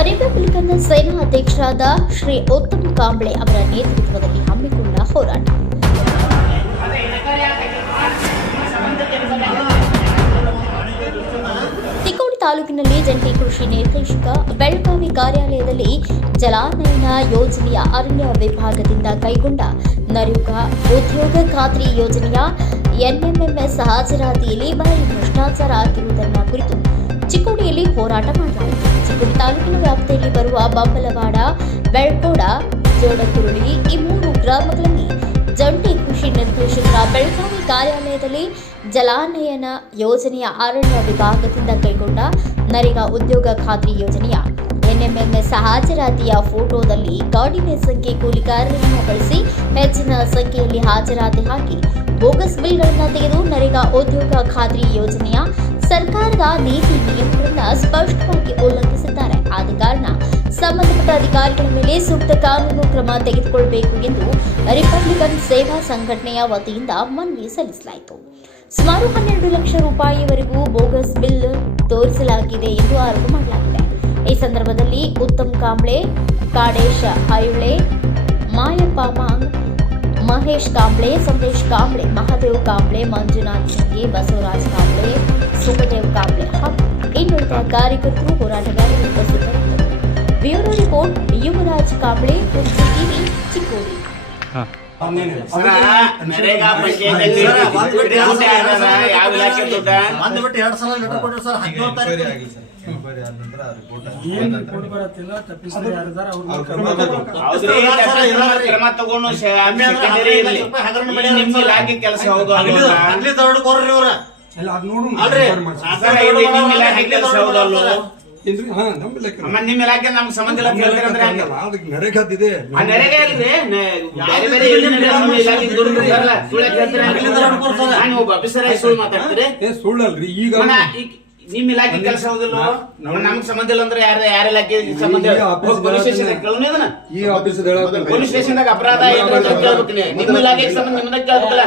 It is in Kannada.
ರಿಪಬ್ಲಿಕನ್ ಸೇನಾ ಅಧ್ಯಕ್ಷರಾದ ಶ್ರೀ ಉತ್ತಮ್ ಕಾಂಬ್ಳೆ ಅವರ ನೇತೃತ್ವದಲ್ಲಿ ಹಮ್ಮಿಕೊಂಡ ಹೋರಾಟ. ಚಿಕ್ಕೋಡಿ ತಾಲೂಕಿನಲ್ಲಿ ಜಂಟಿ ಕೃಷಿ ನಿರ್ದೇಶಕ ಬೆಳಗಾವಿ ಕಾರ್ಯಾಲಯದಲ್ಲಿ ಜಲಾನಯನ ಯೋಜನೆಯ ಅರಣ್ಯ ವಿಭಾಗದಿಂದ ಕೈಗೊಂಡ ನರೇಗಾ ಉದ್ಯೋಗ ಖಾತ್ರಿ ಯೋಜನೆಯ ಎನ್ಎಂಎಂಎಸ್ ಹಾಜರಾತಿಯಲ್ಲಿ ಭಾರಿ ಭ್ರಷ್ಟಾಚಾರ ಆಗಿರುವುದನ್ನು ಕುರಿತು ಚಿಕ್ಕೋಡಿಯಲ್ಲಿ ಹೋರಾಟ ಮಾಡಲಾಯಿತು. ಚಿಕ್ಕೋಡಿ ತಾಲೂಕಿನ ವ್ಯಾಪ್ತಿಯಲ್ಲಿ ಬರುವ ಬಂಬಲವಾಡ, ಬೆಳ್ಕೋಡ, ಜೋಡಕುರುಳಿ ಈ 3 ಗ್ರಾಮಗಳಲ್ಲಿ ಜಂಟಿ ಕೃಷಿ ನಿರ್ದೇಶಕರ ಬೆಳಗಾವಿ ಕಾರ್ಯಾಲಯದಲ್ಲಿ ಜಲಾನಯನ ಯೋಜನೆಯ ಅರಣ್ಯ ವಿಭಾಗದಿಂದ ಕೈಗೊಂಡ ನರೇಗಾ ಉದ್ಯೋಗ ಖಾತ್ರಿ ಯೋಜನೆಯ ಎನ್ಎಂಎಂಎಸ್ ಹಾಜರಾತಿಯ ಫೋಟೋದಲ್ಲಿ ಕಡಿಮೆ ಸಂಖ್ಯೆ ಕೂಲಿಕಾರರನ್ನು ಬಳಸಿ ಹೆಚ್ಚಿನ ಸಂಖ್ಯೆಯಲ್ಲಿ ಹಾಜರಾತಿ ಹಾಕಿ ಬೋಗಸ್ ಬಿಲ್ಗಳನ್ನು ತೆಗೆದು ನರೇಗಾ ಉದ್ಯೋಗ ಖಾತ್ರಿ ಯೋಜನೆಯ ಸರ್ಕಾರದ ನೀತಿ ನಿಯಮಗಳನ್ನು ಸ್ಪಷ್ಟವಾಗಿ ಉಲ್ಲಂಘಿಸಿದ್ದಾರೆ. ಆದ ಕಾರಣ ಸಂಬಂಧಪಟ್ಟ ಅಧಿಕಾರಿಗಳ ಮೇಲೆ ಸೂಕ್ತ ಕಾನೂನು ಕ್ರಮ ತೆಗೆದುಕೊಳ್ಳಬೇಕು ಎಂದು ರಿಪಬ್ಲಿಕನ್ ಸೇವಾ ಸಂಘಟನೆಯ ವತಿಯಿಂದ ಮನವಿ ಸಲ್ಲಿಸಲಾಯಿತು. ಸುಮಾರು 12 ಲಕ್ಷ ರೂಪಾಯಿವರೆಗೂ ಬೋಗಸ್ ಬಿಲ್ ತೋರಿಸಲಾಗಿದೆ ಎಂದು ಆರೋಪ ಮಾಡಲಾಗಿದೆ. ಈ ಸಂದರ್ಭದಲ್ಲಿ ಉತ್ತಮ್ ಕಾಂಬ್ಳೆ, ಕಾಡೇಶ ಐಳೆ, ಮಾಯಪ್ಪ ಮಾಂಗ್, ಮಹೇಶ್ ಕಾಂಬ್ಳೆ, ಸಂದೇಶ್ ಕಾಂಬ್ಳೆ, ಮಹಾದೇವ್ ಕಾಂಬ್ಳೆ, ಮಂಜುನಾಥ್ ಶಂಗಿ, ಬಸವರಾಜ್ ಕಾಂಬ್ಳೆ, ಸುಖದೇವ್ ಕಾಂಬ್ಳೆ ಹಾಗೂ ಇನ್ನುಳಿದ ಕಾರ್ಯಕರ್ತರು, ಹೋರಾಟಗಾರರು ಉಪಸ್ಥಿತರಿದ್ದರು. Bureau report Yuvraj Kamble, TV, Chikkodi. ಕ್ರಮ ತಗೊಂಡು ಕೆಲಸ ನಿಮ್ಮ ಇಲಾಖೆ ನಮ್ಗೆ ಸಂಬಂಧ ಇಲ್ಲ ಸುಳ್ಳಲ್ರಿ. ಈಗ ನಿಮ್ ಇಲಾಖೆ ಕೆಲಸ ಹೌದಿಲ್ಲ, ನಮ್ಗೆ ಸಂಬಂಧ ಇಲ್ಲ ಅಂದ್ರೆ ಯಾರ ಇಲಾಖೆ ಸಂಬಂಧ? ಪೊಲೀಸ್ ಸ್ಟೇಷನ್ದಾಗ ಅಪರಾಧ ಕೇಳ್ಬೇಕು. ನಿಮ್ಮ ಇಲಾಖೆಗೆ ಸಂಬಂಧ ನಿಮ್ಮನ್ನ ಕೇಳ್ಬೇಕಲ್ಲ.